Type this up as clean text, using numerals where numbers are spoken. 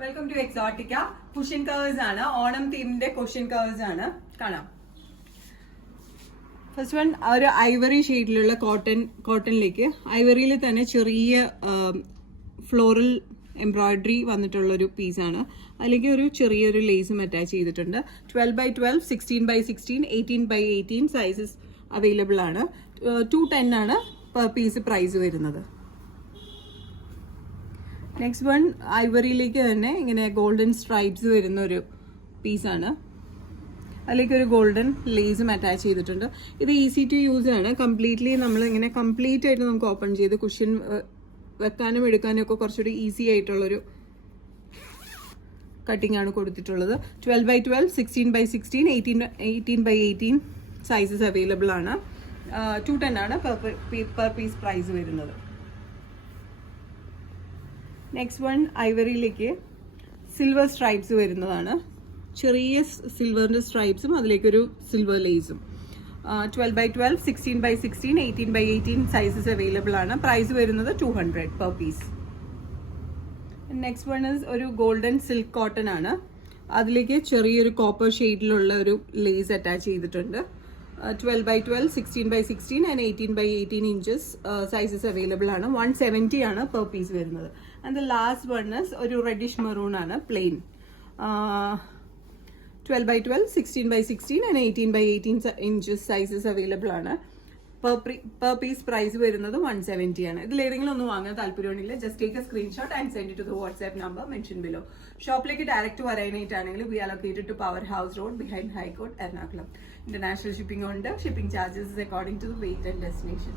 Welcome to Exotica. Cushion covers ആണ്, ഓണം തീമിന്റെ cushion covers ആണ്. കാണാം. ഫസ്റ്റ് വൺ ഒരു ഐവറി ഷെയ്ഡിലുള്ള കോട്ടണിലേക്ക് ഐവറിയിൽ തന്നെ ചെറിയ ഫ്ലോറൽ എംബ്രോയിഡറി വന്നിട്ടുള്ളൊരു പീസാണ്. അതിലേക്ക് ഒരു ചെറിയൊരു ലേസും അറ്റാച്ച് ചെയ്തിട്ടുണ്ട്. 12x12, 16x16, 18x18 sizes available ആണ്. 210 ആണ് പെർ പീസ് പ്രൈസ് വരുന്നത്. നെക്സ്റ്റ് വൺ ഐവറിയിലേക്ക് തന്നെ ഇങ്ങനെ ഗോൾഡൻ സ്ട്രൈപ്സ് വരുന്ന ഒരു പീസാണ്. അതിലേക്ക് ഒരു ഗോൾഡൻ ലേസും അറ്റാച്ച് ചെയ്തിട്ടുണ്ട്. ഇത് ഈസി ടു യൂസ് ആണ്. കംപ്ലീറ്റ്ലി നമ്മളിങ്ങനെ കംപ്ലീറ്റ് ആയിട്ട് നമുക്ക് ഓപ്പൺ ചെയ്ത് കുഷ്യൻ വെക്കാനും എടുക്കാനും ഒക്കെ കുറച്ചുകൂടി ഈസി ആയിട്ടുള്ളൊരു കട്ടിംഗ് ആണ് കൊടുത്തിട്ടുള്ളത്. 12x12, 16x16, 18x18 sizes available ആണ്. 210 ആണ് പെർ പീസ് പ്രൈസ് വരുന്നത്. നെക്സ്റ്റ് വൺ ഐവറിയിലേക്ക് സിൽവർ സ്ട്രൈപ്സ് വരുന്നതാണ്. ചെറിയ സിൽവറിൻ്റെ സ്ട്രൈപ്സും അതിലേക്കൊരു സിൽവർ ലേസും. 12x12, 16x16, 18x18 sizes available ആണ്. പ്രൈസ് വരുന്നത് 200 പെർ പീസ്. നെക്സ്റ്റ് വൺ ഒരു ഗോൾഡൻ സിൽക്ക് കോട്ടൺ ആണ്. അതിലേക്ക് ചെറിയൊരു കോപ്പർ ഷെയ്ഡിലുള്ള ഒരു ലേസ് അറ്റാച്ച് ചെയ്തിട്ടുണ്ട്. 12x12, 16x16 and 18x18 inches sizes available ആണ്. 170 ആണ് പെർ പീസ് വരുന്നത്. And the last one is ഒരു റെഡിഷ് മെറൂൺ ആണ്, plain. 12x12, 16x16 and 18x18 inches sizes available ആണ്. പെർ പീസ് പ്രൈസ് വരുന്നത് 170 ആണ്. ഇതിൽ ഏതെങ്കിലും ഒന്ന് വാങ്ങാൻ താല്പര്യമുണ്ടെങ്കിൽ just take a screenshot and send to the WhatsApp number mention below. ഷോപ്പിലേക്ക് ഡയറക്റ്റ് വരാനായിട്ടാണെങ്കിൽ we are located to power house road behind high court, Ernakulam. International shipping ഉണ്ട്. Shipping charges according to the wait and destination.